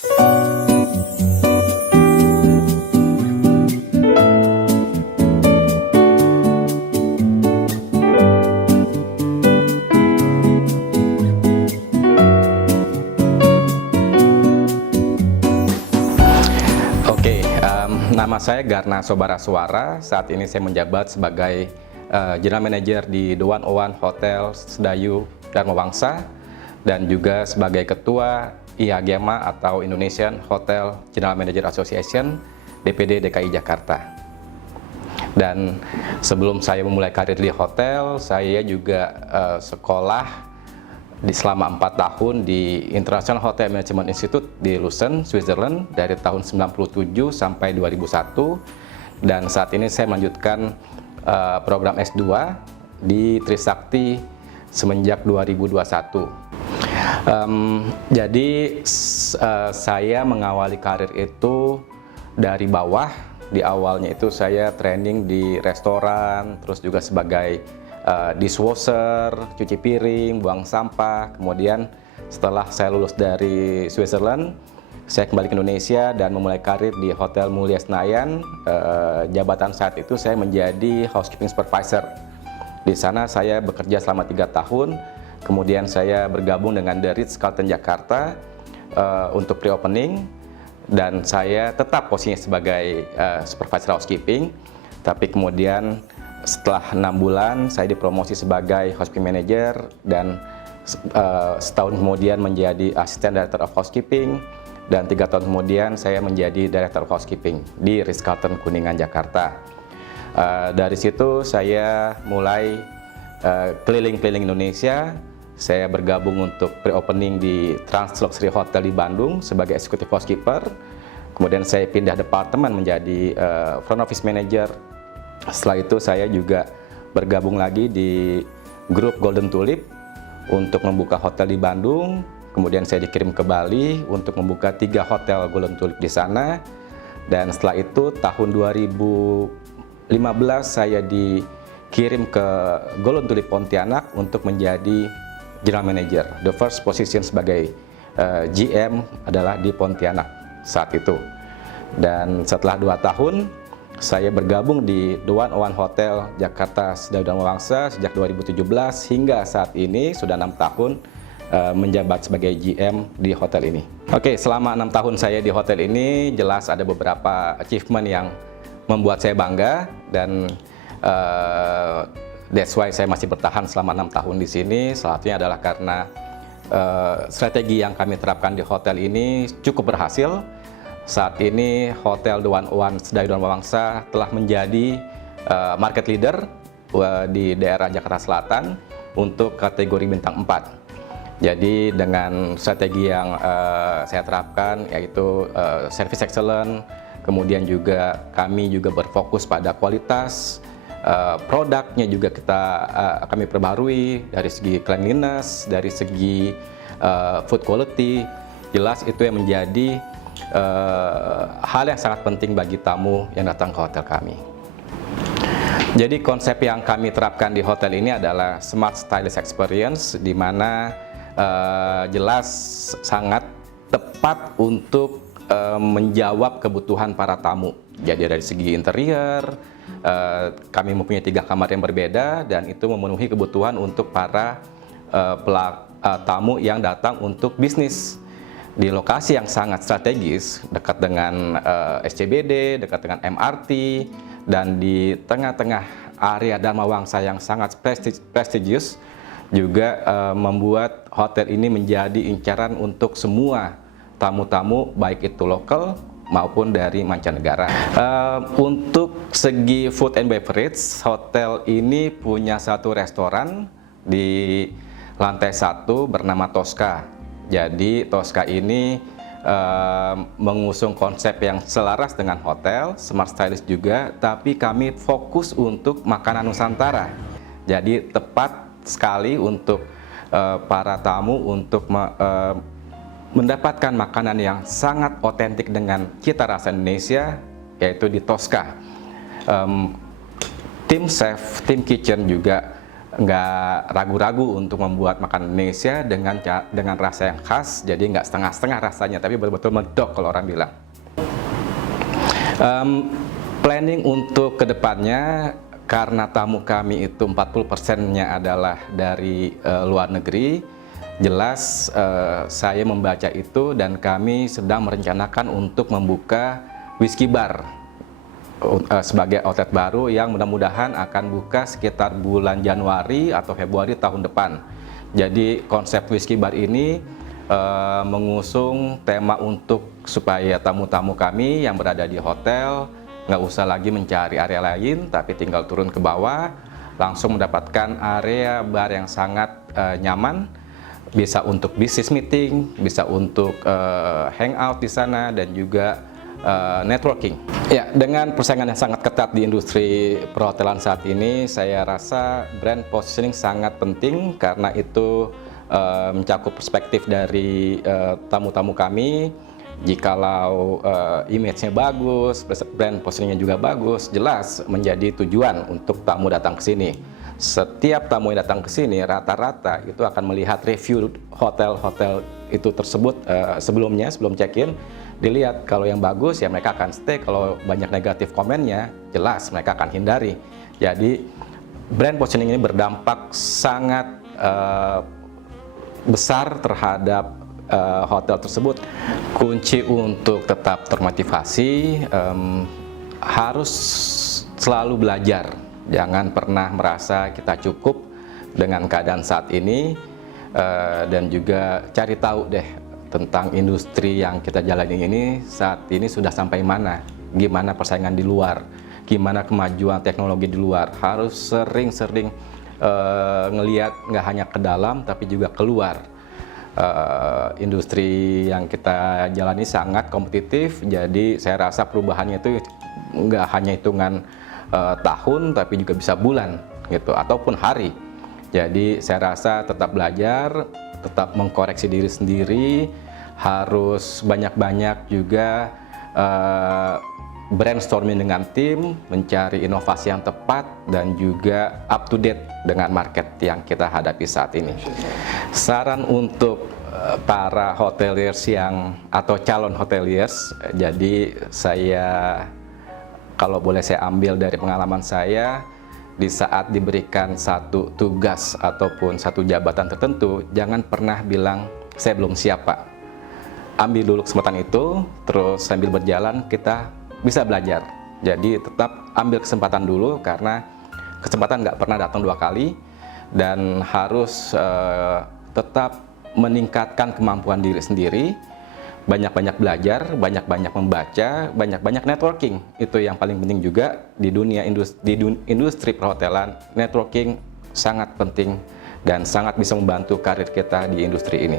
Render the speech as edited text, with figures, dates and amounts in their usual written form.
Nama saya Garna Sobaraswara. Saat ini saya menjabat sebagai General Manager di The 101 Hotel Sedayu Dharma Wangsa dan juga sebagai Ketua IHGMA atau Indonesian Hotel General Manager Association DPD DKI Jakarta. Dan sebelum saya memulai karir di hotel, saya juga sekolah selama 4 tahun di International Hotel Management Institute di Lucerne, Switzerland dari tahun 97 sampai 2001, dan saat ini saya melanjutkan program S2 di Trisakti semenjak 2021. Jadi saya mengawali karir itu dari bawah. Di awalnya itu saya training di restoran, terus juga sebagai dishwasher, cuci piring, buang sampah. Kemudian setelah saya lulus dari Switzerland, saya kembali ke Indonesia dan memulai karir di Hotel Mulia Senayan. Jabatan saat itu saya menjadi housekeeping supervisor. Di sana saya bekerja selama 3 tahun. Kemudian saya bergabung dengan The Ritz-Carlton Jakarta untuk pre-opening, dan saya tetap posisinya sebagai supervisor housekeeping. Tapi kemudian setelah 6 bulan saya dipromosi sebagai housekeeping manager, dan setahun kemudian menjadi asisten director of housekeeping, dan 3 tahun kemudian saya menjadi director of housekeeping di Ritz-Carlton Kuningan Jakarta. Dari situ saya mulai keliling-keliling Indonesia. Saya bergabung untuk pre-opening di Trans Luxury Hotel di Bandung sebagai executive housekeeper. Kemudian saya pindah departemen menjadi front office manager. Setelah itu saya juga bergabung lagi di grup Golden Tulip untuk membuka hotel di Bandung. Kemudian saya dikirim ke Bali untuk membuka 3 hotel Golden Tulip di sana. Dan setelah itu tahun 2015 saya dikirim ke Golden Tulip Pontianak untuk menjadi General Manager. The first position sebagai GM adalah di Pontianak saat itu. Dan setelah 2 tahun saya bergabung di The 101 Hotel Jakarta Sedayu Dharma Wangsa sejak 2017 hingga saat ini sudah 6 tahun menjabat sebagai GM di hotel ini. Oke, selama 6 tahun saya di hotel ini jelas ada beberapa achievement yang membuat saya bangga, dan that's why saya masih bertahan selama 6 tahun di sini. Salah satunya adalah karena strategi yang kami terapkan di hotel ini cukup berhasil. Saat ini Hotel The 101 Sedayu Dharma Wangsa telah menjadi market leader di daerah Jakarta Selatan untuk kategori bintang 4. Jadi dengan strategi yang saya terapkan, yaitu service excellent, kemudian juga kami juga berfokus pada kualitas, produknya juga kami perbarui dari segi cleanliness, dari segi food quality. Jelas itu yang menjadi hal yang sangat penting bagi tamu yang datang ke hotel kami. Jadi konsep yang kami terapkan di hotel ini adalah Smart Stylist Experience, di mana jelas sangat tepat untuk menjawab kebutuhan para tamu. Jadi dari segi interior, kami mempunyai 3 kamar yang berbeda, dan itu memenuhi kebutuhan untuk para tamu yang datang untuk bisnis. Di lokasi yang sangat strategis, dekat dengan SCBD, dekat dengan MRT, dan di tengah-tengah area Dharma Wangsa yang sangat prestigious, juga membuat hotel ini menjadi incaran untuk semua tamu-tamu, baik itu lokal maupun dari mancanegara. Untuk segi food and beverage, hotel ini punya satu restoran di lantai 1 bernama Tosca. Jadi Tosca ini mengusung konsep yang selaras dengan hotel, smart stylist juga, tapi kami fokus untuk makanan Nusantara. Jadi tepat sekali untuk para tamu untuk mendapatkan makanan yang sangat otentik dengan cita rasa Indonesia, yaitu di Tosca. Tim chef, tim kitchen juga nggak ragu-ragu untuk membuat makanan Indonesia dengan rasa yang khas, jadi nggak setengah-setengah rasanya, tapi betul-betul medok kalau orang bilang. Planning untuk kedepannya, karena tamu kami itu 40%-nya adalah dari luar negeri, jelas saya membaca itu dan kami sedang merencanakan untuk membuka Whiskey Bar sebagai outlet baru yang mudah-mudahan akan buka sekitar bulan Januari atau Februari tahun depan. Jadi konsep Whiskey Bar ini mengusung tema untuk supaya tamu-tamu kami yang berada di hotel nggak usah lagi mencari area lain, tapi tinggal turun ke bawah, langsung mendapatkan area bar yang sangat nyaman, bisa untuk business meeting, bisa untuk hangout di sana, dan juga networking. Ya, dengan persaingan yang sangat ketat di industri perhotelan saat ini, saya rasa brand positioning sangat penting karena itu mencakup perspektif dari tamu-tamu kami. Jikalau image-nya bagus, brand positioning-nya juga bagus, jelas menjadi tujuan untuk tamu datang ke sini. Setiap tamu yang datang ke sini rata-rata itu akan melihat review hotel-hotel itu tersebut sebelum check-in. Dilihat kalau yang bagus ya mereka akan stay, kalau banyak negatif komennya jelas mereka akan hindari. Jadi brand positioning ini berdampak sangat besar terhadap hotel tersebut. Kunci untuk tetap termotivasi harus selalu belajar. Jangan pernah merasa kita cukup dengan keadaan saat ini, dan juga cari tahu deh tentang industri yang kita jalani ini saat ini sudah sampai mana, gimana persaingan di luar, gimana kemajuan teknologi di luar. Harus sering-sering ngelihat nggak hanya ke dalam tapi juga keluar. Industri yang kita jalani sangat kompetitif, jadi saya rasa perubahannya itu nggak hanya hitungan tahun tapi juga bisa bulan gitu ataupun hari. Jadi saya rasa tetap belajar, tetap mengkoreksi diri sendiri, harus banyak-banyak juga brainstorming dengan tim, mencari inovasi yang tepat, dan juga up to date dengan market yang kita hadapi saat ini. Saran untuk para hoteliers atau calon hoteliers, jadi saya kalau boleh saya ambil dari pengalaman saya, di saat diberikan satu tugas ataupun satu jabatan tertentu, jangan pernah bilang saya belum siap Pak. Ambil dulu kesempatan itu, terus sambil berjalan kita bisa belajar. Jadi tetap ambil kesempatan dulu karena kesempatan nggak pernah datang dua kali, dan harus tetap meningkatkan kemampuan diri sendiri, banyak-banyak belajar, banyak-banyak membaca, banyak-banyak networking. Itu yang paling penting juga di dunia industri perhotelan. Networking sangat penting dan sangat bisa membantu karir kita di industri ini.